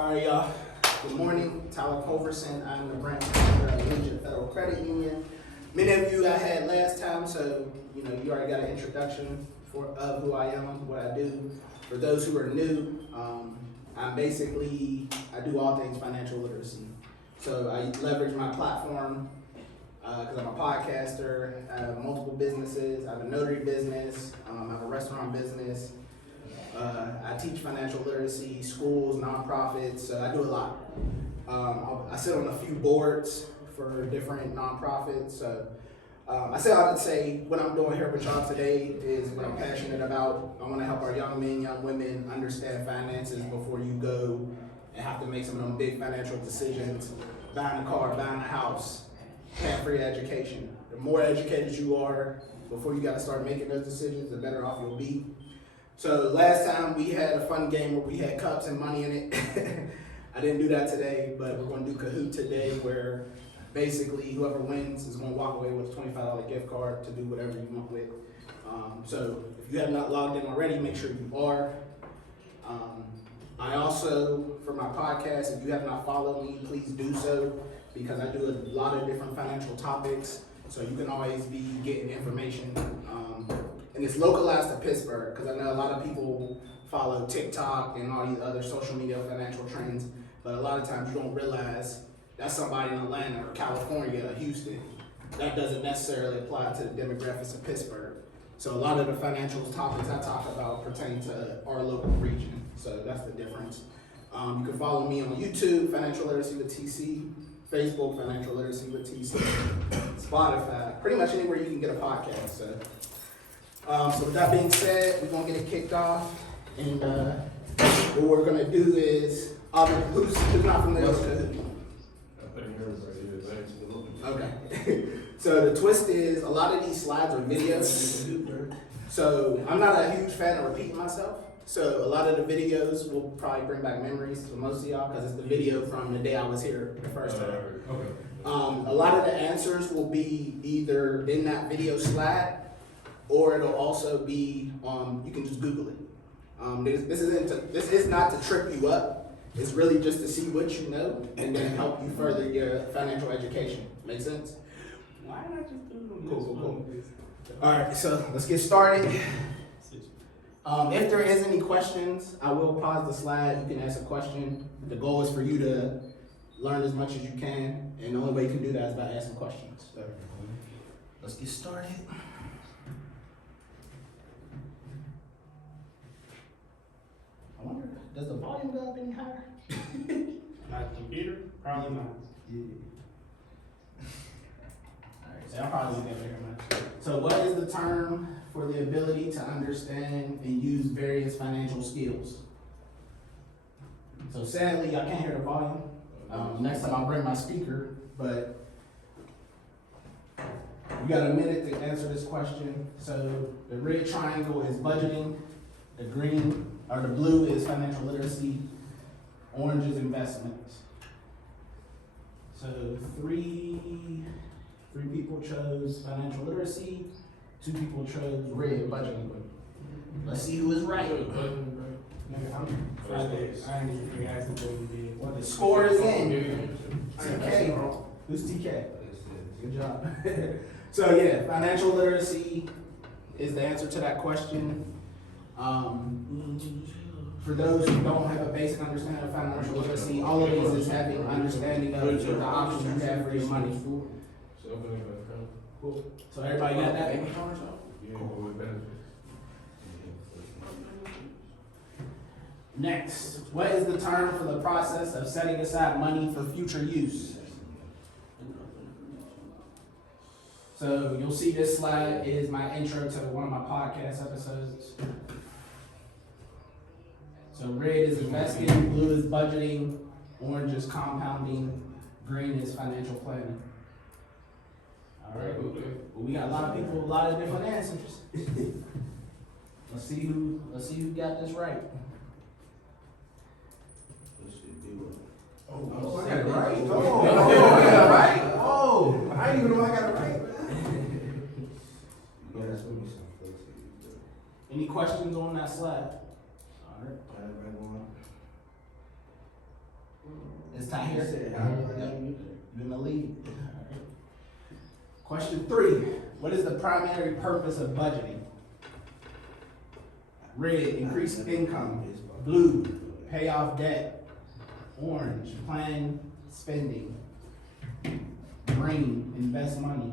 All right, y'all. Good morning. Tyler Culverson. I'm the branch manager at Legion Federal Credit Union. Many of you I had last time, so you already got an introduction of who I am, what I do. For those who are new, I do all things financial literacy. So I leverage my platform because I'm a podcaster. I have multiple businesses. I have a notary business. I have a restaurant business. I teach financial literacy, schools, nonprofits, so I do a lot. I sit on a few boards for different nonprofits. So I say all to say what I'm doing here with y'all today is what I'm passionate about. I want to help our young men, young women understand finances before you go and have to make some of them big financial decisions, buying a car, buying a house, paying for your education. The more educated you are before you got to start making those decisions, the better off you'll be. So last time we had a fun game where we had cups and money in it. I didn't do that today, but we're going to do Kahoot today, where basically whoever wins is going to walk away with a $25 gift card to do whatever you want with. So if you have not logged in already, make sure you are. I also, for my podcast, if you have not followed me, please do so, because I do a lot of different financial topics, so you can always be getting information. And it's localized to Pittsburgh, because I know a lot of people follow TikTok and all these other social media financial trends, but a lot of times you don't realize that's somebody in Atlanta or California or Houston. That doesn't necessarily apply to the demographics of Pittsburgh. So a lot of the financial topics I talk about pertain to our local region, so that's the difference. You can follow me on YouTube, Financial Literacy with TC, Facebook, Financial Literacy with TC, Spotify, pretty much anywhere you can get a podcast. So with that being said, we're going to get it kicked off. And what we're going to do is, who's not familiar with Kahoot? Okay. So the twist is, a lot of these slides are videos. So I'm not a huge fan of repeating myself. So a lot of the videos will probably bring back memories to most of y'all, because it's the video from the day I was here the first time. Okay. A lot of the answers will be either in that video slide, or it'll also be, you can just Google it. This is not to trip you up. It's really just to see what you know and then help you further your financial education. Make sense? Why not just do them? Cool. All right, so let's get started. If there is any questions, I will pause the slide. You can ask a question. The goal is for you to learn as much as you can, and the only way you can do that is by asking questions. So let's get started. I wonder, does the volume go up any higher? My computer? Probably not. Yeah. Alright, so I probably won't get very much. So what is the term for the ability to understand and use various financial skills? So sadly, I can't hear the volume. Next time I'll bring my speaker, but you got a minute to answer this question. So the red triangle is budgeting, the blue is financial literacy, orange is investments. So three people chose financial literacy, 2 people chose red, budgeting. Let's see who is right. What the score is in? TK. Who's TK? Good job. So yeah, financial literacy is the answer to that question. For those who don't have a basic understanding of financial literacy, all it is having understanding of the options you have for your money. Cool. So everybody got that? Cool. Next, what is the term for the process of setting aside money for future use? So you'll see this slide is my intro to one of my podcast episodes. So red is investing, blue is budgeting, orange is compounding, green is financial planning. All right, well, we got a lot of people, a lot of different answers. Let's see who got this right. Oh, I got it right. Oh, I got it right. Oh, I didn't even know I got it right. Any questions on that slide? All right. It's time You here. said, You in the lead. Question 3. What is the primary purpose of budgeting? Red, increase income. Blue, pay off debt. Orange, plan spending. Green, invest money.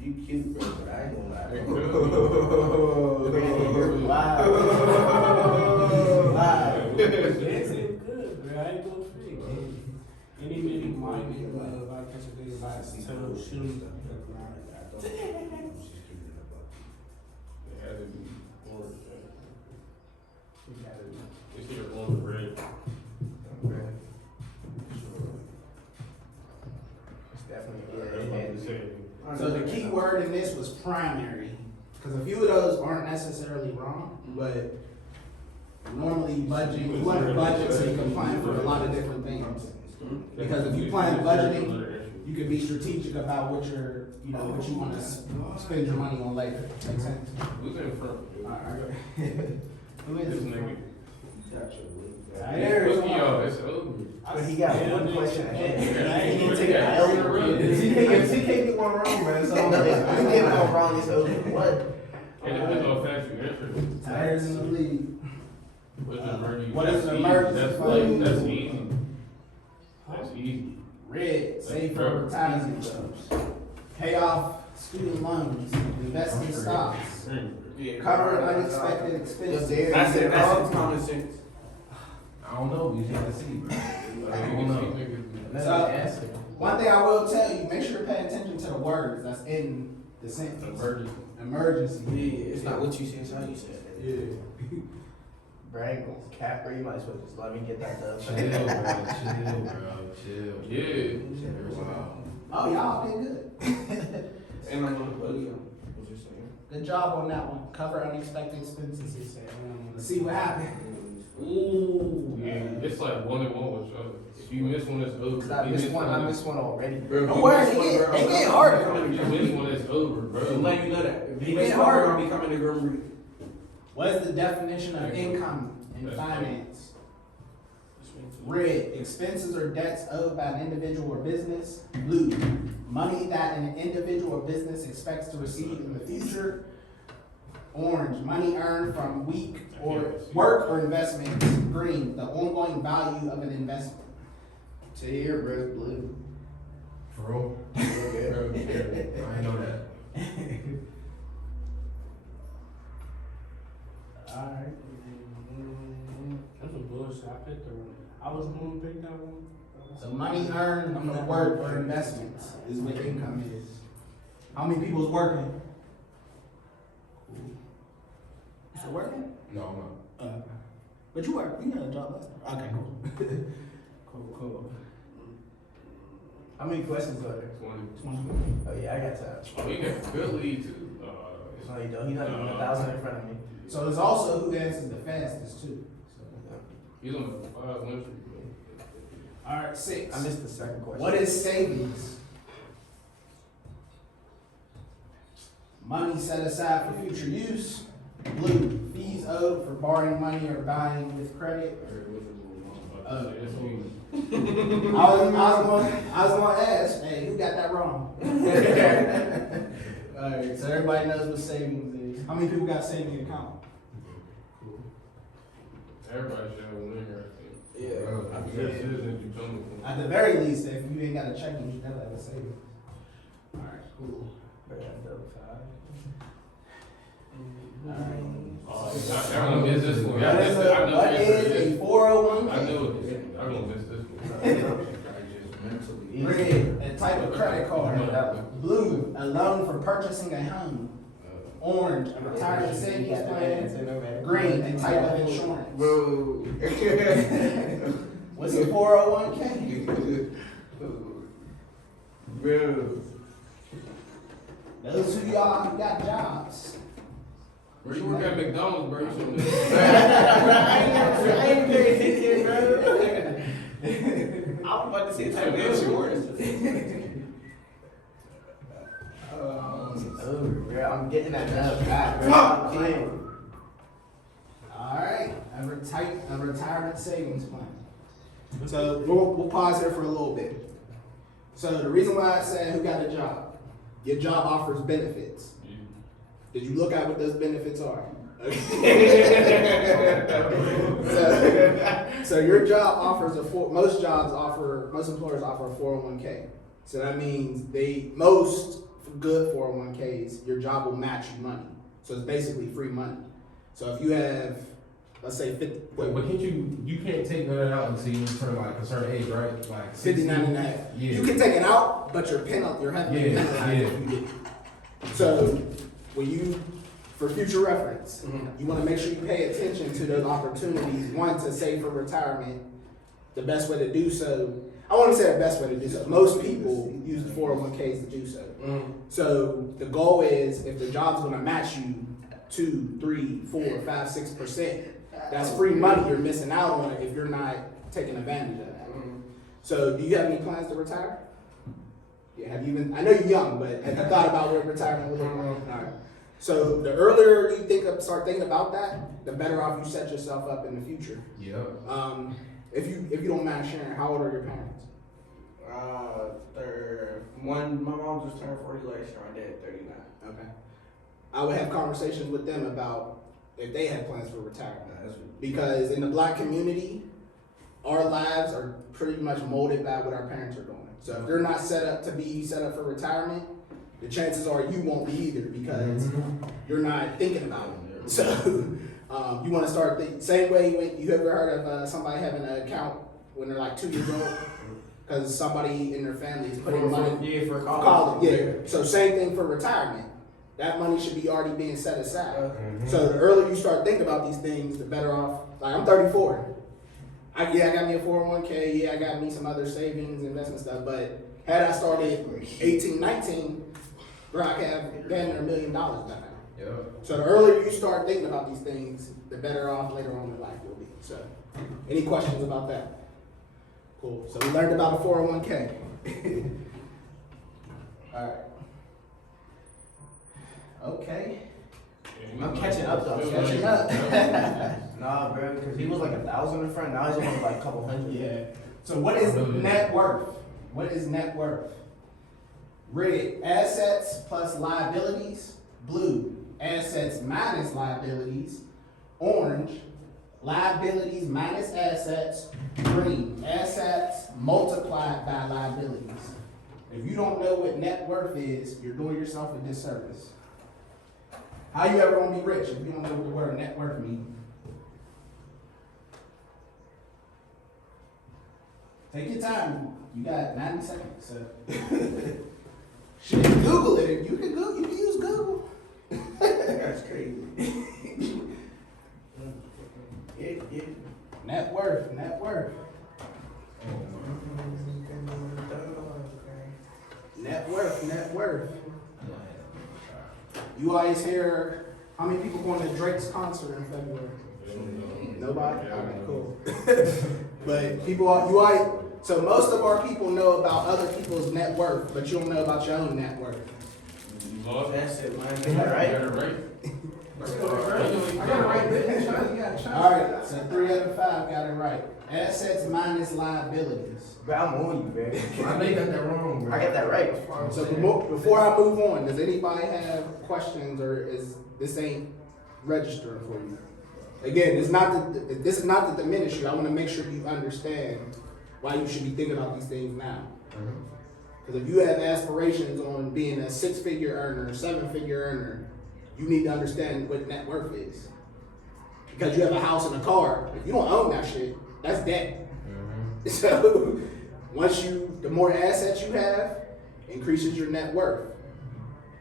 You cute, bro, but I ain't gonna lie. Wow. Wow. That's it good, bro. I ain't gonna fake it. Any mini mighty I catch a big like toe shoes. It's here on the red. It's definitely, Everybody say. So the key word in this was primary, because a few of those aren't necessarily wrong, but normally you under budget, so you can plan for a lot of different things. Because if you plan budgeting, you can be strategic about what you're, what you want to spend your money on later. Make sense? Who's in front? Alright. Who is This it? nigga. There it is. Fuck y'all, it's over. But he got one question ahead. He He didn't take an L. If he can't get one wrong, man, so if you get one wrong, it's over. What? It depends on how fast you answer. Tires in the lead. What's an emergency? What is That's an easy. emergency That's fund? like, that's easy. That's easy. Red, save for retirement. Pay off student loans. Invest in stocks. Cover unexpected expenses. That's common sense. I don't know, we just have to see, bro. I don't know. So, one thing I will tell you, make sure to pay attention to the words that's in the sentence. Emergency. Emergency. Yeah, it's not what you say, it's how you say it. Yeah. Brag, cap, bro, you might as well just let me get that done. Chill, bro, chill. Yeah. Wow. Oh, y'all did good. And I'm gonna put you on. What you saying? Good job on that one. Cover unexpected expenses, he said. Let's see what happened. Ooh, yeah. It's like 1-1 with each other. If you miss one, it's over. Cause I missed one already. Don't worry, they get harder. If you miss one, it's over, bro. I'm letting you know that. If you It miss get one, harder. I'll be coming to Grim Reap. What is the definition of income in That's finance? Red, expenses or debts owed by an individual or business. Blue, money that an individual or business expects to receive in the future. Orange, money earned from work or investments. Green, the ongoing value of an investment. To here, bro, blue. For real? I ain't know that. Alright. That's a bullshit. I picked the one. I was gonna pick that one. So money earned from work or investments is what income is. How many people's working? You still working? No, I'm not. But you work. You got a job last time. Okay, cool. cool. How many questions are there? 20. Oh yeah, I got time. Oh, he got a good lead, too. No, you don't. He's not even 1,000 in front of me. So there's also who answers the fastest too. He's on the 5 entry, All right, 6. I missed the second question. What is savings? Money set aside for future use. Blue, fees owed for borrowing money or buying with credit. bro. It's easy. I was gonna ask, hey, who got that wrong? All right, so everybody knows what savings is. How many people got savings account? Everybody should have a winner, I think. Yeah. I forget citizens you come from. At the very least, if you ain't got a checking, you should never have a savings. All right, cool. All right. I'm gonna miss this one. I missed it. I know What the is answer to a this. 401k? I know it is. I'm gonna miss this one. Red, a type of credit I card. know that one. Blue, a loan for purchasing a home. Orange, a retirement savings plan. Green, a type of insurance. Bro. What's a 401k? Bro. Those who y'all who got jobs. Bro, you work at McDonald's, bro. You should know. I ain't very thinking, bro. I was about to say type of insurance. Oh, bro, I'm getting that dub back, bro. I'm playing. Alright, a retirement savings plan. So we'll pause here for a little bit. So the reason why I said who got a job, your job offers benefits. Did you look at what those benefits are? so your job offers most employers offer a 401k. So that means most good 401ks, your job will match you money. So it's basically free money. So if you have, let's say 50. Wait, but you can't take none of that out until you turn like a certain age, right? Like 59 and a half. Yeah. You can take it out, but you're heavily penalized if you get it. So when for future reference, you want to make sure you pay attention to those opportunities. One, to save for retirement. The best way to do so, I want to say the best way to do so. Most people use the 401ks to do so. So the goal is, if the job's going to match you 2, 3, 4, 5, 6%, that's free money you're missing out on if you're not taking advantage of that. So do you have any plans to retire? Yeah, have you been? I know you're young, but have you thought about what retirement would look like? All right. So the earlier you start thinking about that, the better off you set yourself up in the future. Yeah. If you don't mind sharing, how old are your parents? My mom just turned 40 last year, my dad 39. Okay. I would have conversations with them about if they have plans for retirement. Because in the Black community, our lives are pretty much molded by what our parents are doing. So if they're not set up for retirement, the chances are you won't be either, because you're not thinking about it. So you want to start same way when you ever heard of somebody having an account when they're like 2 years old, because somebody in their family is putting money for college. Yeah. So same thing for retirement. That money should be already being set aside. So the earlier you start thinking about these things, the better off. Like, I'm 34. I got me a 401k. Yeah, I got me some other savings, investment stuff. But had I started 18, 19, bro, I could have gotten $1 million by now. Yeah. So the earlier you start thinking about these things, the better off later on in life you'll be. So, any questions about that? Cool. So we learned about a 401k. All right. Okay. I'm catching up though. Catching up. Nah, bro, because he was like 1,000 in front. Now he's only like a couple hundred. Yeah. So what is net worth? What is net worth? Red, assets plus liabilities. Blue, assets minus liabilities. Orange, liabilities minus assets. Green, assets multiplied by liabilities. If you don't know what net worth is, you're doing yourself a disservice. How you ever gonna be rich if you don't know what the word net worth means? Take your time. You got 90 seconds. So. Shit, Google it. You can use Google. That's crazy. Net worth. Net worth. Net worth. You always hear, how many people going to Drake's concert in February? Nobody? Okay, cool. But so most of our people know about other people's net worth, but you don't know about your own net worth. That's it, man. You got it right. I got it right, bitch. All right, so 3 out of 5 got it right. Assets minus liabilities. Bro, I'm on you, man. I think I got that wrong, bro. I got that right. So before I move on, does anybody have questions, or is this ain't registering for you? Again, this is not to diminish you. I want to make sure you understand why you should be thinking about these things now. Because if you have aspirations on being a 6-figure earner, 7-figure earner, you need to understand what net worth is. Because you have a house and a car, if you don't own that shit, that's debt. So the more assets you have, increases your net worth.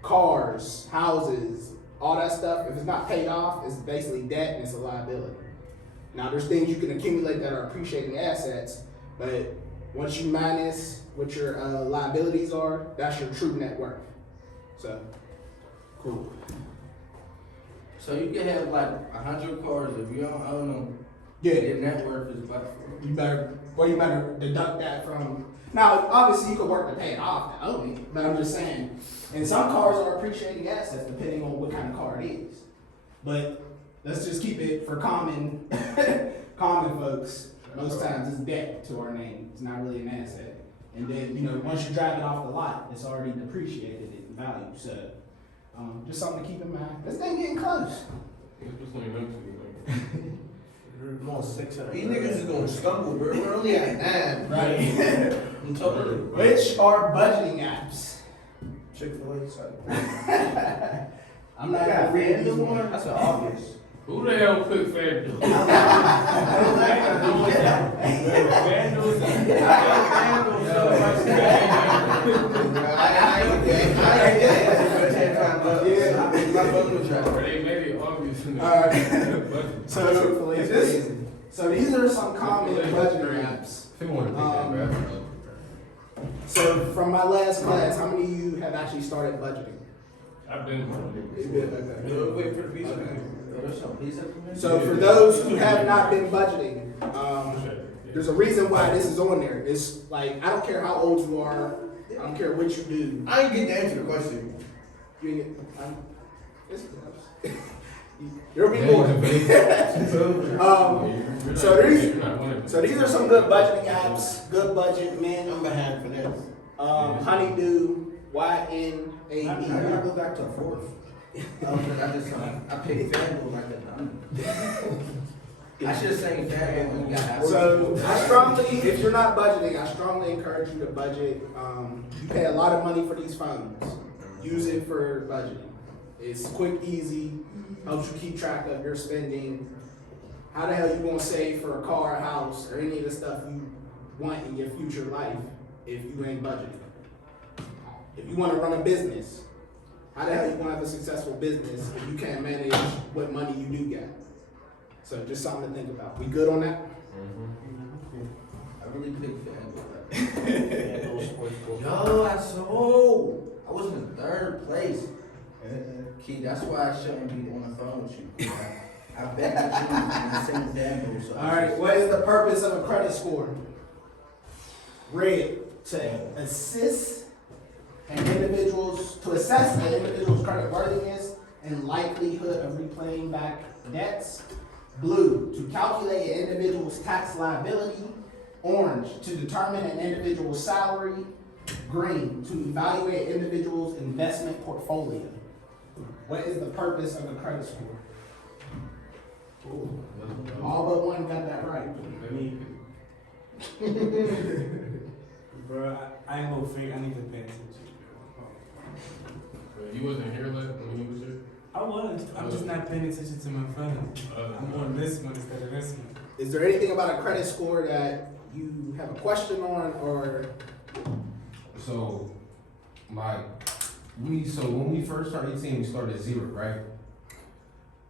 Cars, houses, all that stuff, if it's not paid off, it's basically debt and it's a liability. Now there's things you can accumulate that are appreciating assets, but once you minus what your liabilities are, that's your true net worth. So, cool. So you can have like 100 cars if you don't own them. Yeah. Your net worth is about You better deduct that from. Now, obviously, you could work to pay it off to own it, but I'm just saying, and some cars are appreciating assets depending on what kind of car it is. But let's just keep it for common, common folks. Most times it's debt to our name. It's not really an asset. And then, you know, once you drive it off the lot, it's already depreciated in value. So, just something to keep in mind. This thing getting close. It's just only meant to be like. Almost 600. These niggas is gonna stumble, bro. We're only at 9. Right. I'm telling you. Which are budgeting apps? Chick-fil-A, sorry. I'm not gonna read these ones. That's an obvious. Who the hell put FanDuel? They made it obvious in the budget. So these are some common budgeting apps. If you want to pick that graph. So from my last class, how many of you have actually started budgeting? I've been. Wait for the pizza. There's some pizza for me? So for those who have not been budgeting, there's a reason why this is on there. It's like, I don't care how old you are, I don't care what you do. I ain't get to answer the question. There'll be more. So these are some good budgeting apps, Good Budget, Mint, I'm behind for this. Honeydew, I YNAB. gotta go back to a fourth. I picked FanDuel like a I should have sang FanDuel when we got So I strongly, if you're not budgeting, I strongly encourage you to budget. You pay a lot of money for these phones. Use it for budgeting. It's quick, easy, helps you keep track of your spending. How the hell you gonna save for a car, a house, or any of the stuff you want in your future life if you ain't budgeting? If you wanna run a business, how the hell you gonna have a successful business if you can't manage what money you do get? So just something to think about. We good on that? I really picked FanDuel. Yo, I was in 3rd place. Key, that's why I shouldn't be on the phone with you. I bet that you in the same FanDuel. So All right, what is the purpose of a credit score? Read, to assess an individual's credit worthiness and likelihood of repaying back debts. Blue, to calculate an individual's tax liability. Orange, to determine an individual's salary. Green, to evaluate an individual's investment portfolio. What is the purpose of a credit score? All but one got that right. Bro, I ain't gonna fake. I need to pay attention. You wasn't here when you was here? I was. I'm just not paying attention to my phone. I'm on this one instead of this one. Is there anything about a credit score that you have a question on, or? So, like, when we first started 18, we started at 0, right?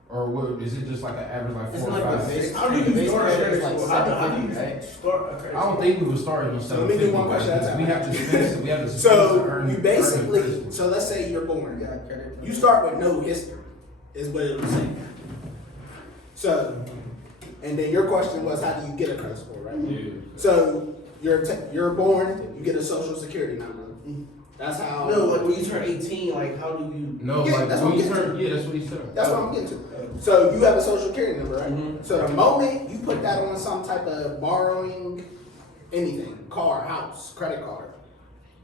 Or what, is it just like an average, like 4 or 5, 6? How do you start a credit Like score? 750, Start a credit I don't score? think we would start at So let me do one question at a time. We have to spend, we have to spend to So earn. you basically, so let's say you're born. You start with no history, is what it was saying. So, and then your question was, how do you get a credit score, right? Yeah. So you're born, you get a social security number. That's how. No, like when you turn 18, like how do you? No, Yeah, like, that's when what you I'm turn, yeah, that's what he said. That's what I'm getting to. So you have a social security number, right? Mhm. So the moment you put that on some type of borrowing, anything, car, house, credit card,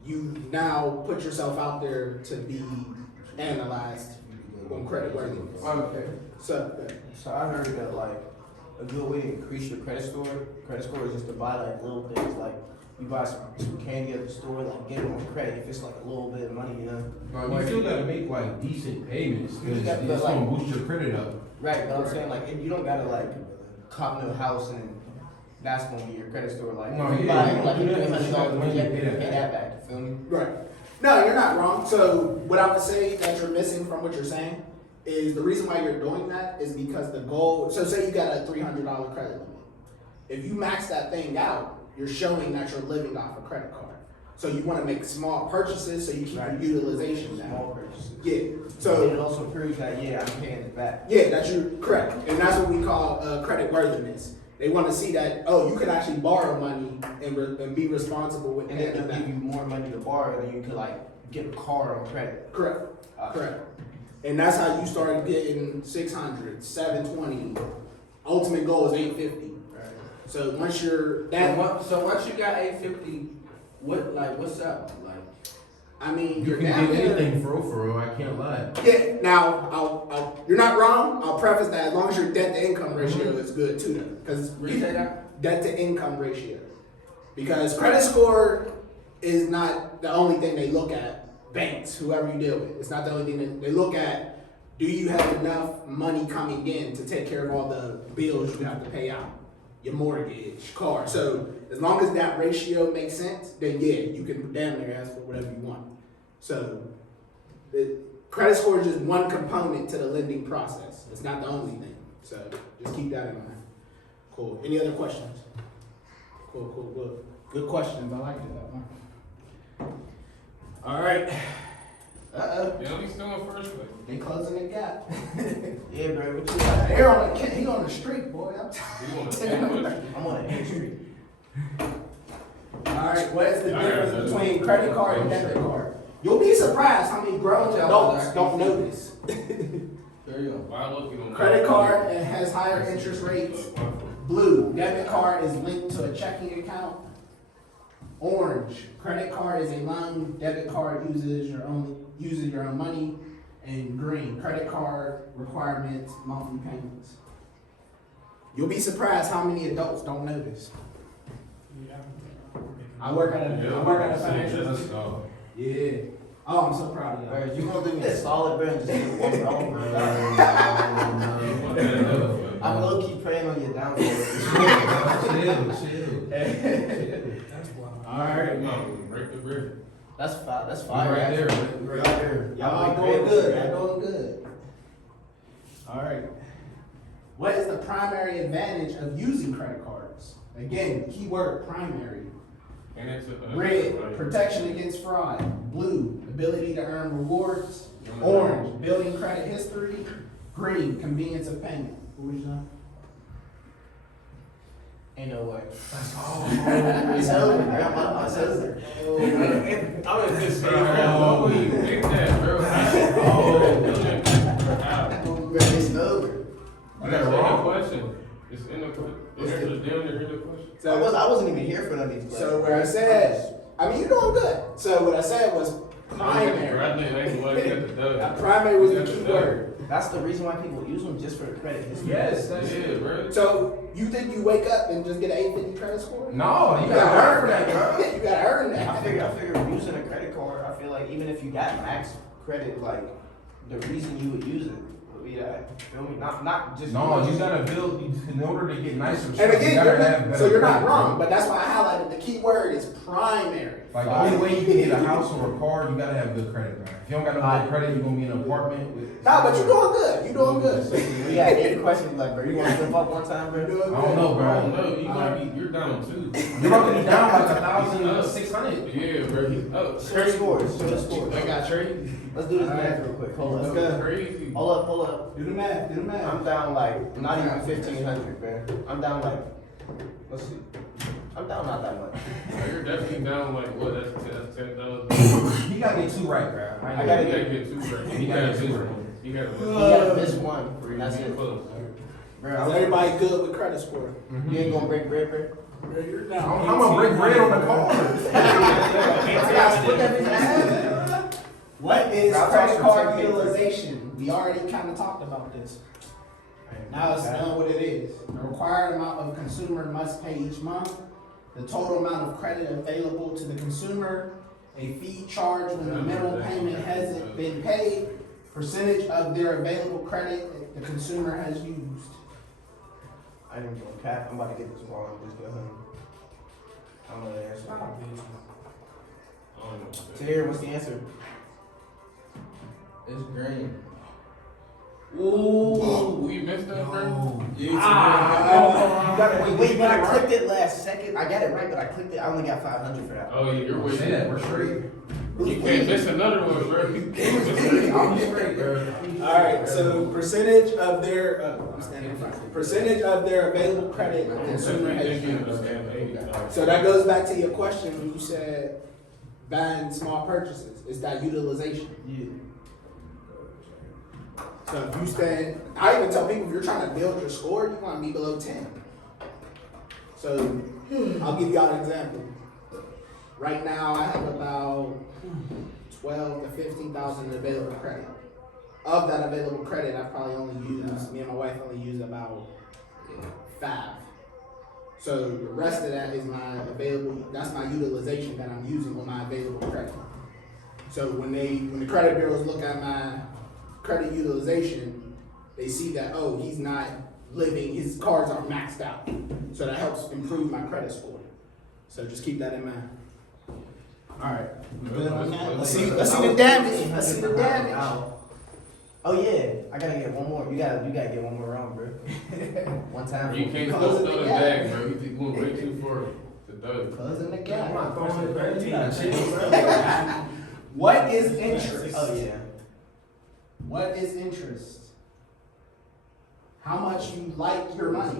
you now put yourself out there to be analyzed on credit worthiness. Okay. So, So I heard that like a good way to increase your credit score is just to buy like little things like you buy some candy at the store, like get it on credit if it's like a little bit of money, you know. Like, you still gotta make like decent payments, You cause got- it's but, gonna like- boost your credit up. Right, but I'm saying like you don't gotta like cop no house and that's gonna be your credit score. Like No, if you yeah, buy you like don't- $300, you you have pay to that pay that back. You feel me? right. No, you're not wrong. So what I would say that you're missing from what you're saying is the reason why you're doing that is because the goal, so say you got a $300 credit limit. If you max that thing out, you're showing that you're living off a credit card. So you want to make small purchases so you keep Right. your utilization down. Small purchases. Yeah. And it So also proves that I'm paying it back. yeah, that's you're correct, and that's what we call credit worthiness. They want to see that you could actually borrow money and be responsible with And then paying they'll it give you back. more money to borrow, and you could like get a car on credit. Correct. Correct. And that's how you start getting 600, 720. Ultimate goal is 850. So once you're that, So once you got 850, what's up? Like, I mean, You you're can down get there. anything for real, I can't lie. Yeah. Now, you're not wrong. I'll preface that as long as your debt to income ratio is good too, because say that? debt to income ratio. Because credit score is not the only thing they look at. Banks, whoever you deal with, it's not the only thing that they look at. Do you have enough money coming in to take care of all the bills you have to pay out? Your mortgage, car. So as long as that ratio makes sense, then yeah, you can damn near ask for whatever you want. So the credit score is just one component to the lending process. It's not the only thing. So just keep that in mind. Cool. Any other questions? Cool. Good questions. I liked it, that one. All right. Yeah, he's still in first place. They closing the gap. Yeah, bro, what you got? They're on the he on the street, boy. He want to stay with I'm on the A Street. All right. What is the difference between credit card and debit card? You'll be surprised how many grown adults don't know this. There you go. Why looking on Credit card has higher interest rates. Blue, debit card is linked to a checking account. Orange, credit card is a loan. Debit card uses your own money. And green, credit card requirements, monthly payments. You'll be surprised how many adults don't know this. I work at a financial Let's institution. go. Yeah. Oh, I'm so proud of y'all. Bro, you gonna do me a solid, bro, and just get one wrong, bro. I'm low key praying on your downfall. Chill. All right. No, break the brick. That's fire. That's You fire. right there, actually. man. Right there. Y'all doing good. Y'all doing good. All right. What is the primary advantage of using credit cards? Again, keyword primary. And it's Red, protection against fraud. Blue, ability to earn rewards. Orange, building credit history. Green, convenience of payment. What was that? Ain't no way. It's over, bro. It's over. I was just saying, bro, you think that, bro? Bro, it's over. You got it It's in the wrong. question. It's in the question. It's damn near in the question. I wasn't even here for none of these questions. So where I said, I mean, you're doing good. So what I said was primary. Primary was the key word. That's the reason why people use them, just for the credit history. Yes, that's Yeah, it. bro. So you think you wake up and just get an 850 credit score? No, you gotta earn for that, bro. You gotta earn I that. figure using a credit card, I feel like even if you got max credit, like the reason you would use it would be that, feel me? Not just. No, you gotta build, in order to get nicer And stuff, you again, gotta have better. so you're not credit, wrong, bro. but that's why I highlighted the key word is primary. Like, the only way you can get a house or a car, you gotta have good credit, man. If you don't got no good credit, you're gonna be in an apartment with. Nah, but you're doing good. You're doing good. We got 8 questions left, bro. You wanna flip up one time, You're bro? doing I don't know, good. bro. I don't know. You gotta be. You're down two. You're about to be down like 1,600. Yeah, bro. He's up. Show the scores. Show the scores. I got crazy. Let's do this Alright. math real quick. Hold Let's up. go. Crazy. Hold up. Do the math. Do the math. I'm down like not even 1,500, bro. I'm down like, let's see. I'm down not that much. You're definitely down like what? That's 10,000. You gotta get 2 right, bro. I gotta You gotta get two right. You gotta get 2 right. You gotta. You gotta miss one. That's it. Close. Bro, Is everybody good with credit score? You ain't gonna break bread, bro? You're I'm down. gonna break bread on the card. Split that bitch in half. What is I'll credit talk card some tech utilization? We already kind of talked about this. Now it's done what it is. The required amount of consumer must pay each month. The total amount of credit available to the consumer. A fee charged when the minimum payment hasn't been paid. Percentage of their available credit the consumer has used. I didn't go cap. I'm about to get this wrong. Just go ahead. I don't know the answer. I don't know. Tahir, what's the answer? It's green. Ooh, we missed that, bro. You gotta wait, but I clicked it last second. I got it right, but I clicked it. I only got 500 for that. Oh yeah, you're way. Yeah, we're straight. You can't miss another one, bro. I'm straight, bro. All right, so percentage of their I'm standing in front. Percentage of their available credit the consumer has used. So that goes back to your question when you said buying small purchases. It's that utilization. Yeah. So if you spend, I even tell people if you're trying to build your score, you want to be below 10. So I'll give y'all an example. Right now I have about 12 to 15,000 available credit. Of that available credit, I probably only use, me and my wife only use about 5. So the rest of that is my available, that's my utilization that I'm using on my available credit. So when the credit bureaus look at my credit utilization, they see that, oh, he's not living, his cards aren't maxed out. So that helps improve my credit score. So just keep that in mind. All right, we good on that? Let's see the damage. Let's see the damage. Oh yeah, I gotta get one more. You gotta get one more round, bro. One time. You can't Close throw the the gap. bag, bro. You going way too far to throw it. Closing the gap. Come on, throwing it back. You gotta check. What is interest? Oh yeah. What is interest? How much you like your money.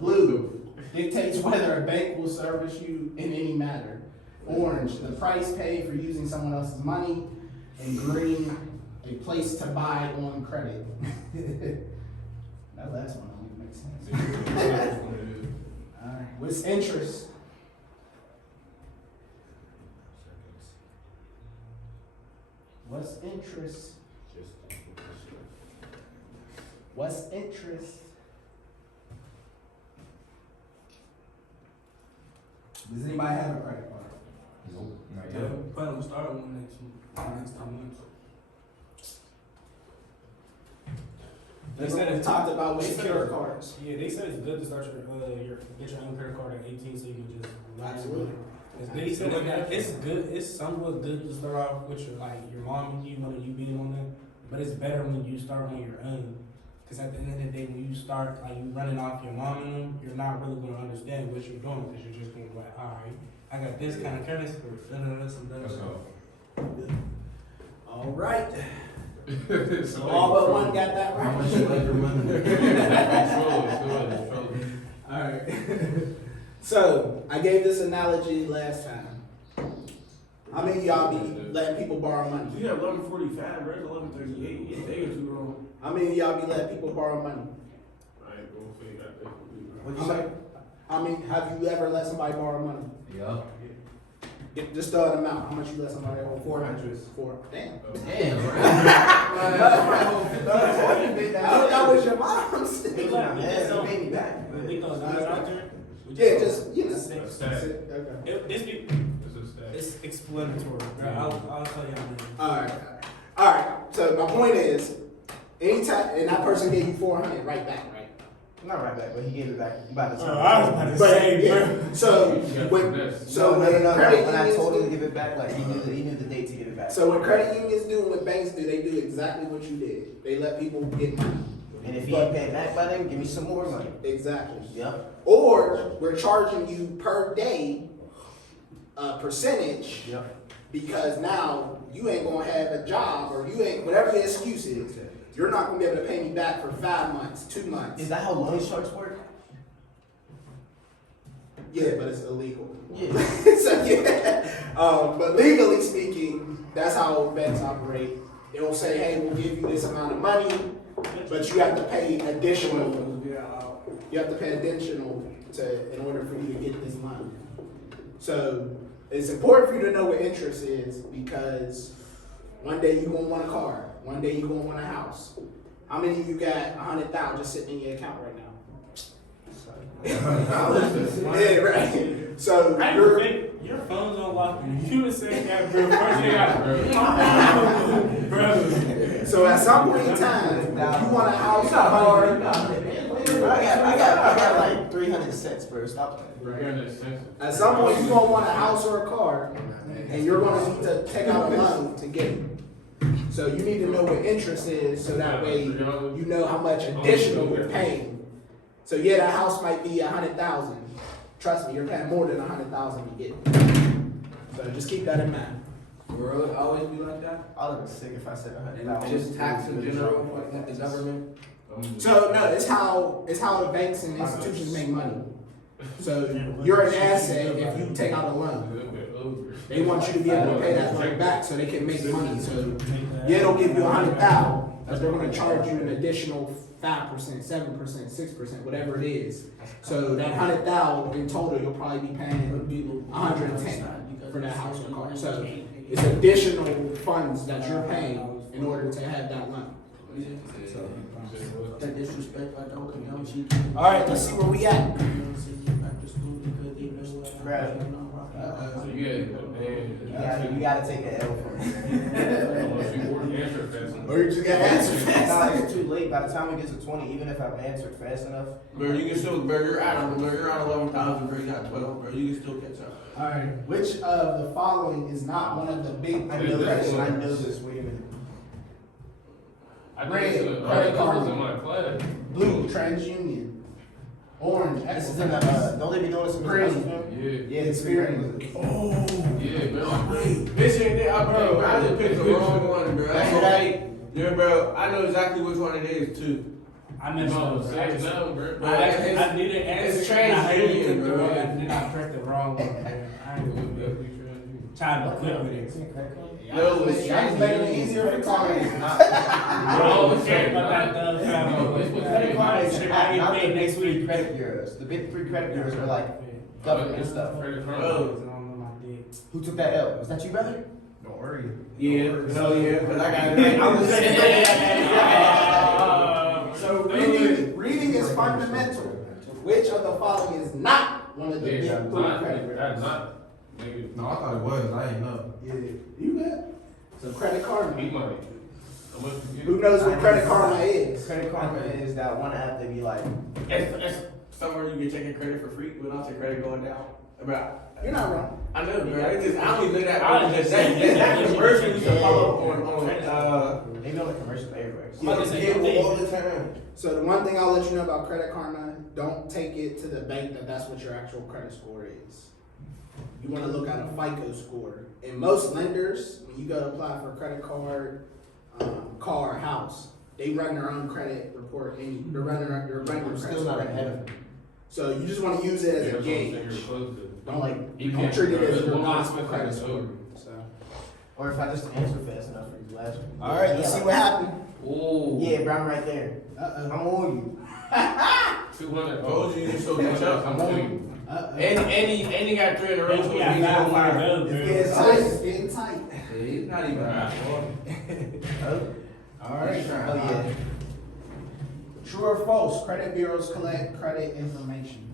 Blue dictates whether a bank will service you in any matter. Orange, the price paid for using someone else's money. And green, a place to buy on credit. That last one don't even make sense. Alright, what's interest? What's interest? What's interest? Does anybody have a credit card? Nope, not Yeah, yet. plan on starting one next 2 months. They said We it's talked about with they said secure it's- cards. Yeah, they said it's good to start your get your own credit card at 18, so you can just Absolutely. They said that it's good. It's somewhat good to start off with your mom and you being on that, but it's better when you start on your own. Because at the end of the day, when you start you running off your mom and them, you're not really going to understand what you're doing because you're just going to be like, all right, I got this kind of credit score. Let's go. All right. So All but one got that How much right. you like your money? All right. So I gave this analogy last time. How many of y'all be letting people borrow money? You have 11:45, right? 11:38. Yeah, they are too wrong. How many of y'all be letting people borrow money? I ain't gonna figure out that. What'd you say? How many have you ever let somebody borrow money? Yeah. Just throw an amount. How much you let somebody borrow? 400. 4. Damn. Damn. That was your mom's. They let me Yeah, so- you made me back. We throw numbers out there. Yeah, just Six. Okay. This It's a stat. it's explanatory. Bro. I'll tell you. All right. So my point is, anytime, and that person gave you 400, right back, right? Not right back, but he gave it back about the time. about to But yeah. So You got when finesse. so no. when credit When I unions told him do- to give it back, like he knew the date to give it back. so what credit unions do and what banks do, they do exactly what you did. They let people get money. And if he ain't paid back by then, give me some more money. Exactly. Yep. Or we're charging you per day a percentage Yep. because now you ain't gonna have a job or you ain't whatever the excuse is. You're not gonna be able to pay me back for 5 months, 2 months. Is that how loan sharks work? Yeah, but it's illegal. Yeah. So yeah, but legally speaking, that's how banks operate. They'll say, hey, we'll give you this amount of money, but you have to pay additional. You have to pay additional in order for you to get this money. So it's important for you to know what interest is because one day you're gonna want a car, one day you're gonna want a house. How many of you got 100,000 just sitting in your account right now? Yeah, right. So Your phone's on lock. You was saying that, bro. First thing I, bro. So at some point in time, if you want a house, a car, I got like 300 cents, bro. Stop playing. at some point you're gonna want a house or a car, and you're gonna need to take out a loan to get it. So you need to know what interest is, so that way you know how much additional you're paying. So yeah, that house might be 100,000. Trust me, you're paying more than 100,000 to get it. So just keep that in mind. Will it always be like that? I look sick if I said And 100,000. just tax in general, like the government? So no, it's how the banks and institutions make money. So you're an asset if you take out a loan. They want you to be able to pay that money back so they can make money. So yeah, they'll give you 100,000, but they're gonna charge you an additional 5%, 7%, 6%, whatever it is. So that 100,000 in total, you'll probably be paying 110 for that house or car. So it's additional funds that you're paying in order to have that loan. So, That disrespect, I don't see. all right, let's see where we at. So you You gotta take an L from it. unless you work answer fast enough. Or you just gotta answer Nah, fast. it's too late. By the time we get to 20, even if I've answered fast enough, Bro, you can still, bro, you're out 11,000, bro, you got 12, bro, you can still catch up. All right, which of the following is not one of the big I three know this. credit I scores? know this. Wait a minute. I Red, think it's credit card. in my class. Blue, TransUnion. Orange, This is in the, don't they be doing this in Green. Yeah. Yeah, it's Experience. Oh, Yeah, bro. Bitch ain't there, bro, I just picked the wrong one, bro. That's Remember that? okay. Yeah, bro, I know exactly which one it is, too. I messed No, up. say it now, bro. I knew the answer. it's and I heard you TransUnion, click the bro. wrong, and then I pressed the wrong one. Man. I ain't gonna be trying to click with it. No, it's y'all just making it easier for clients. Oh, sorry about that. No, it's what Credit card is Shit, not I get the paid big next three week. credit bureaus. The big three credit bureaus are like government stuff. Credit card. Oh. Who took that L? Was that you, brother? Don't worry. Yeah, no, yeah, because I got it. I'm just saying. So reading is fundamental. Which of the following is not one of the big Yeah, three not, credit that's bureaus? not. Nigga, No, I thought it was. I didn't know. Yeah, you bet. So credit karma. be money. How much you get? Who knows what credit karma is? Credit Karma is that one app that be like, It's somewhere you can take a credit for free without your credit going down. Bro, You're not wrong. I know, bro. It's just, I don't even know that. I was just saying, that commercial used to follow on, they know the commercial everywhere. Yeah, But it's a cable thing. all the time. So the one thing I'll let you know about credit karma, don't take it to the bank that that's what your actual credit score is. You want to look at a FICO score. And most lenders, when you go to apply for a credit card, car, house, they run their own credit report and they're running their I'm still not ahead of them. So you just want to use it as Yeah, a that's what I'm saying, gauge. you're close to. Don't like You don't can't- treat it as there's your one gospel more credit second, score. over. So Or if I just answer fast enough for you last one. all right, let's see what happened. Ooh. Yeah, bro, I'm right there. Uh I'm on you. 200. Told you, you so catch up. I'm on you. oh. And he got 3 in a row. We got 5 more to go, It's bro. getting tight. It's getting tight. He's not even that far. All right. He's trying Oh, yeah. hard. True or false? Credit bureaus collect credit information.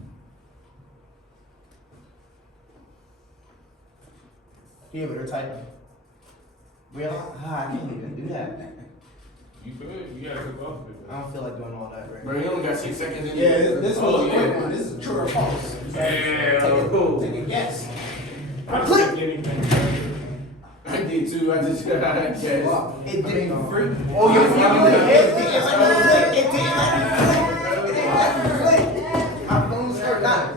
Yeah, but they're typing. Really? I can't even do that. You good? You gotta cook off of it. I don't feel like doing all that right Bro, you only got 6 seconds in Yeah, there. this Oh, was a quick yeah. one. This is true or false. Yeah, Take a guess. I clicked anything. I did too. I just got that guess. It didn't freak. Oh, you yeah. My phone's still not.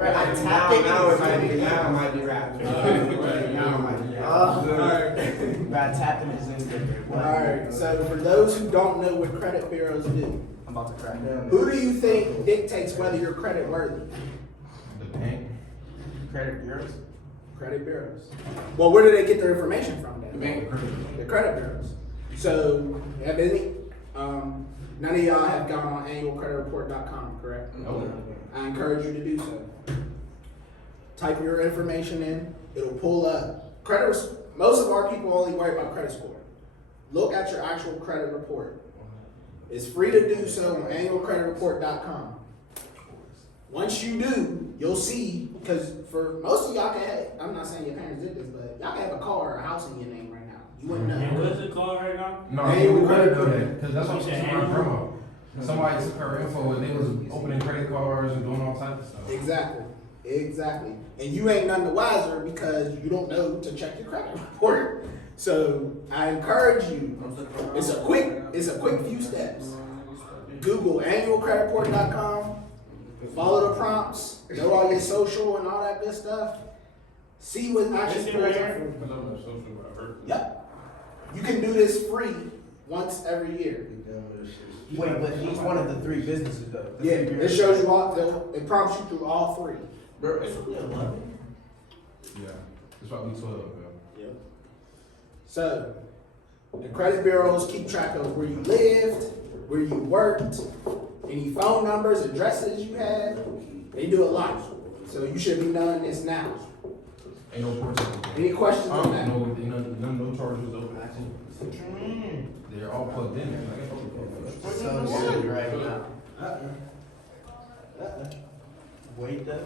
Right, I tapped Now it. it might be. Now it might be rap. Now it might be rap. But I tapped him in his Instagram. Alright, so for those who don't know what credit bureaus do, I'm about to crack down. who do you think dictates whether you're credit worthy? The bank. Credit bureaus? Credit bureaus. Well, where do they get their information from then? The bank. The credit bureaus. So, have any, none of y'all have gone on annualcreditreport.com, correct? No. I encourage you to do so. Type your information in, it'll pull up. Most of our people only worry about credit score. Look at your actual credit report. It's free to do so on annualcreditreport.com. Once you do, you'll see, because for most of y'all can have, I'm not saying your parents did this, but y'all can have a car or a house in your name right now. You wouldn't And know. what's it called right now? No, Hey, we we couldn't couldn't do that because that's what You said my annual? grandma. Somebody took her info and they was opening credit cards and doing all types of stuff. Exactly. Exactly. And you ain't none the wiser because you don't know to check your credit report. So I encourage you. It's a quick few steps. Google annualcreditreport.com. Follow the prompts. Know all your social and all that good stuff. See what This actually shit right pulls up here? for you. Because I'm not social, I heard. Yep. You can do this free once every year. Wait, but each one of the 3 businesses though. The Yeah, 3 it bureaus. shows you all. It prompts you through all 3. Bro, it's really 11. Yeah. It's probably 12, bro. Yep. So, The credit bureaus keep track of where you lived, where you worked, any phone numbers, addresses you had. They do a lot. So you should be knowing this now. Ain't no court. Any questions on that? No charges open. They're all plugged in. So good right now. Wait though.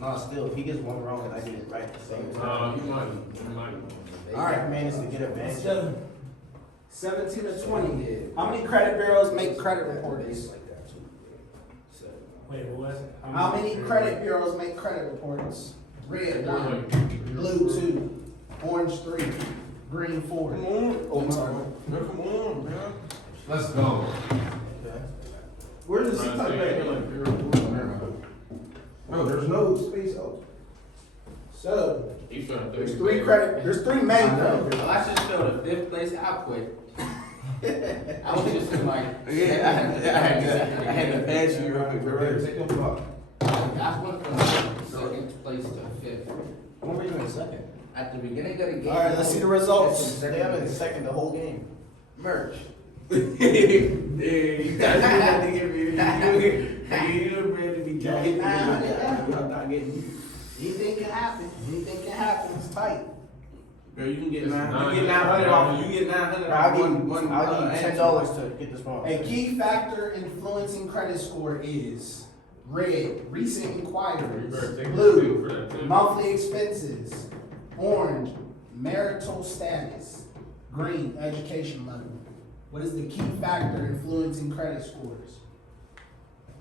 No, still, if he gets one wrong and I get it right at the same time. You might. All right, man, is to get advantage. So, 17 to 20. How many credit bureaus make credit reports? Wait, what was it? How many credit bureaus make credit reports? Red 1, blue 2, orange 3, green 4. Oh, I'm sorry. Come on, man. Let's go. Where's the stuff back? No, there's no space out. So, He's trying to there's three main credit bureaus. Well, I should show the fifth place. I'll quit. I was just in like. Yeah, I had to pass you real quick, bro. Take your block. I went from second place to fifth. When were you in second? At the beginning of the game. All right, let's see the results. They have in second the whole game. Merch. Yeah, you guys have to give me. You look ready to be getting. I'm not getting you. Anything can happen. Anything can happen. It's tight. Girl, you can get It's 900. You get 900 off. You get 900 I'll give you $10 to get this wrong. A key factor influencing credit score is red, recent inquiries, blue, monthly expenses, orange, marital status, green, education level. What is the key factor influencing credit scores?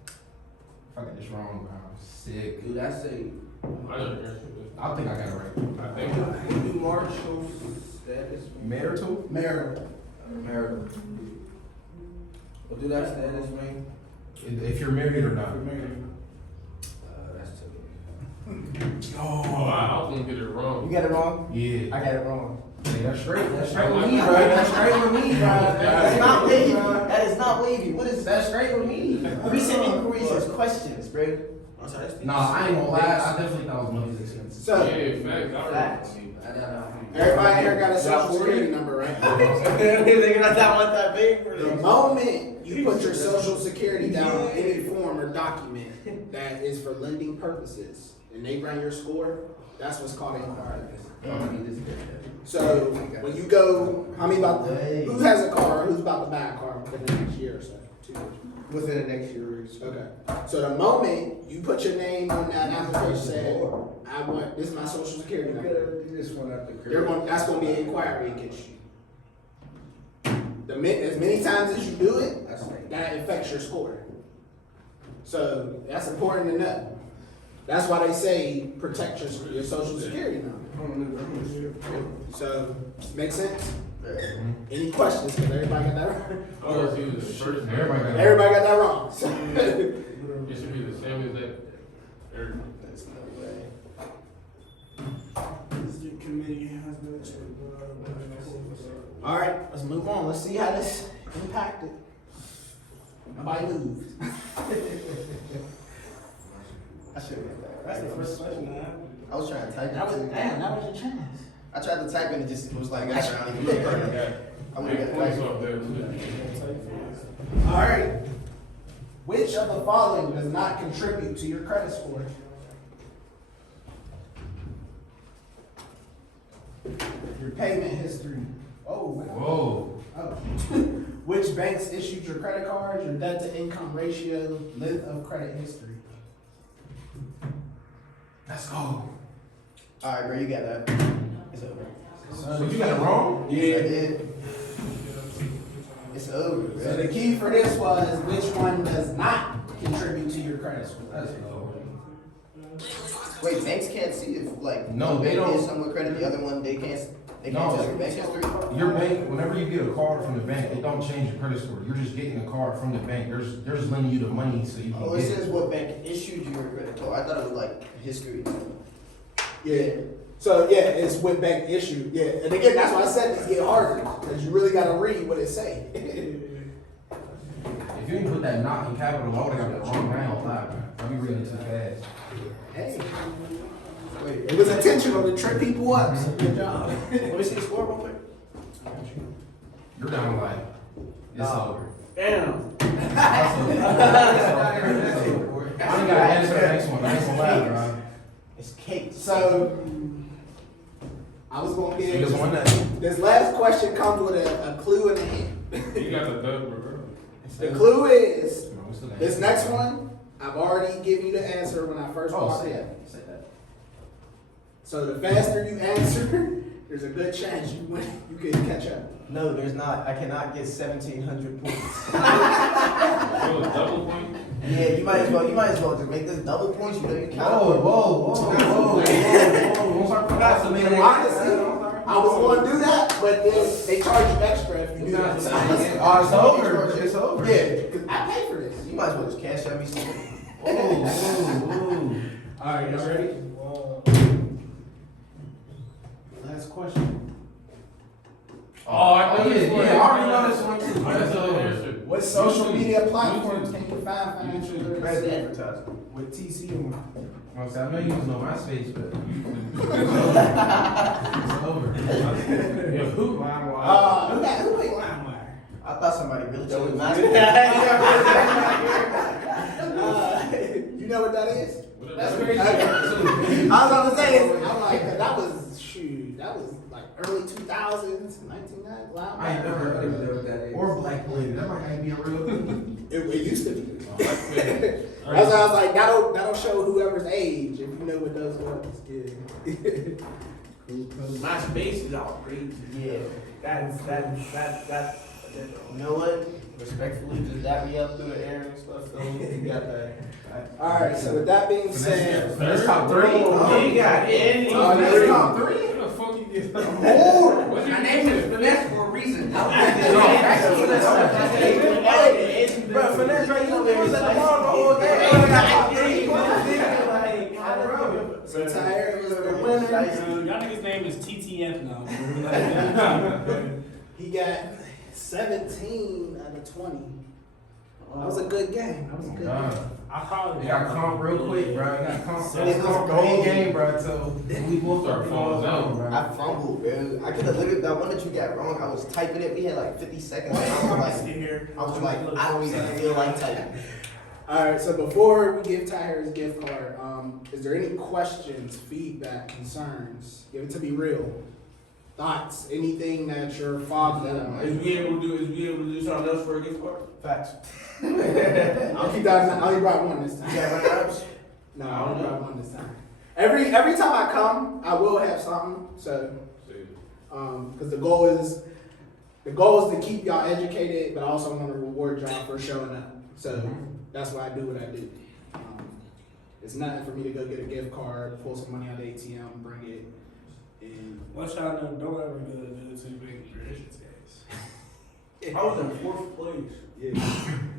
If I get this wrong, I'm sick. Dude, that's a. I think I got it right. I think. Do Marshall status. Marital? Marital. Marital. Well, do that status mean? If you're married or not. That's too. Oh, I was gonna get it wrong. You got it wrong? Yeah. I got it wrong. Hey, that's straight. That's Straight straight. with me, bro. That's straight with me, bro. That's not wavy. That is not wavy. What is that? Straight with me. Recent inquiries is questions, bro. Nah, I ain't gonna lie. I definitely thought it was monthly expenses. So, Yeah, facts. I don't know. everybody here got a social security number, right? They got that one that big for The them. moment you put your social security down on any form or document that is for lending purposes, and they run your score, that's what's called an inquiry. So when you go, who has a car? Who's about to buy a car within the next year or so? 2 years. Within the next year. Okay. So the moment you put your name on that application, say, I want this is my social security number. This one out the That's gonna be an inquiry against you. As many times as you do it, that affects your score. So that's important to know. That's why they say protect your social security number. So, make sense? Any questions? Because everybody got that wrong. Oh, it's either the first. Everybody got that wrong. So, It should be the same as that. That's no way. all right, let's move on. Let's see how this impacted. Nobody moved. I should have got that. That's the first question. I was trying to type it. That was your chance. I tried to type it and it just was like, I don't even look right. I would have got Points it. up there too. All right. Which of the following does not contribute to your credit score? Your payment history. Oh. Whoa. Oh. Which banks issued your credit cards, your debt to income ratio, length of credit history? Let's go. Alright, bro, you got that. It's over. So you got it wrong? Yeah, I did. It's over, bro. So the key for this was which one does not contribute to your credit score. Let's go. Wait, banks can't see if like No, one they bank don't. gives someone credit, the other one they can't No. tell your bank history. Your bank, whenever you get a card from the bank, it don't change your credit score. You're just getting a card from the bank. They're just lending you the money so you can Oh, it get says it. what bank issued you your credit card. I thought it was like history. Yeah. So yeah, it's what bank issued. Yeah, and again, that's why I said these get harder because you really got to read what it say. If you didn't put that not in capital, I would have got the wrong round live. I'll be reading it too fast. Hey, it was intentional to trip people up. So good job. Let me see the score real quick. you're down like it's Nah. over. Damn. That's over. That's over. I ain't gotta answer the next one. I ain't gonna lie, bro. It's cake. So, I was gonna You get, just won that. this last question comes with a clue and a hint. You got the dub regardless. The clue is, No, we still got this answer. next one, I've already given you the answer when I first Oh, brought say it that. up. Say that. So the faster you answer, there's a good chance you can catch up. No, there's not. I cannot get 1,700 points. So a double point? Yeah, you might as well just make this double points. You know you count. Whoa. Don't start procrastinating. Honestly, I was going to do that, but then they charge you extra if you do that. Oh, it's over. It's over. Yeah, because I pay for this. You might as well just cash out me something. Ooh. All right, y'all ready? Last question. Oh, I know this one. Yeah, I already know this one too. I That's know the over. answer. What social YouTube. media platforms YouTube. can you find financial Best literacy advertising. with TC and I know you was on MySpace, but it's over. Yeah, who? who made LimeWire? I thought somebody really told me You know what that is? That's crazy. I was gonna say, I'm like, that was like early 2000s, 1990s, I ain't never LimeWire. heard of that. Or Black Lady. That might not be a real thing. It used to be. Oh, that's fair. That's why I was like, that'll show whoever's age if you know what those was. Yeah. My space is outrageous. Yeah. That. You know what? Respectfully, just dap me up through the air and stuff. So you got that. All right. So with that being said, That's top three. You ain't got any. Oh, that's top Where the fuck you get that? oh, What's your My name is name? Finesse for a reason. Bro, finesse, bro, you was at the mall the whole day. so Tyre was the winner. Y'all niggas' name is TTF now. He got 17 out of 20. That was a good game. That was a good game. I probably You got comp real quick, bro. You got comp. It was The whole gold. game, bro. So we will start falling down, bro. I fumbled, man. I could have looked at that one that you got wrong. I was typing it. We had like 50 seconds. And I was like, I don't even feel like typing. All right. So before we give Tyre his gift card, is there any questions, feedback, concerns? Give it to me real. Thoughts? Anything that your father? Is we able to do something else for a gift card? Facts. I'll keep that. I only brought one this You time. got runner-ups? No, I only brought one this time. Every time I come, I will have something. So, because the goal is to keep y'all educated, but I also want to reward y'all for showing up. So that's why I do what I do. It's nothing for me to go get a gift card, pull some money out of the ATM, bring it, and What y'all know, don't ever go do too big for your tax. I was in 4th place. yeah.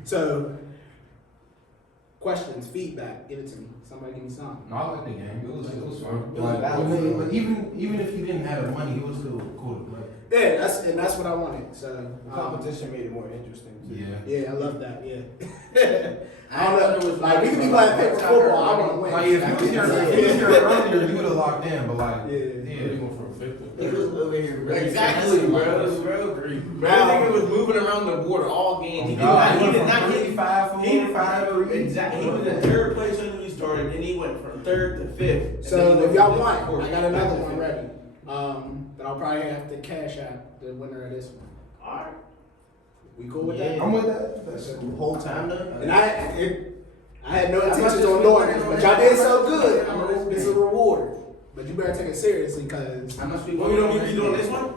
So, questions, feedback, give it to me. Somebody give me something. No, I like the game. It was fun. It was Like, valid. but even if you didn't have the money, it was still cool to play. Yeah, that's what I wanted. So, The competition made it more interesting. Too. Yeah. yeah, I love that. Yeah. I don't know. Like we could be playing paper football. I want to win. Like if you was here earlier, you would have locked in. But like, Yeah. You going from fifth to He was over here really Exactly, fancy, bro. bro. This bro. That nigga was moving around the board all game. He did not get. 35, He 5, exactly. He was in 3rd place when we started, then he went from 3rd to 5th. and So then he if went y'all from want, 5th to 4th. I got another one ready. But I'll probably have to cash out the winner of this one. All right. We cool with Yeah. that? I'm with that. That's The whole time though. And I had no How much intentions is on we doing working this, on but that? y'all did so good. It's a reward. But you better take it seriously, cause How much we? Well, we don't need to do on this one.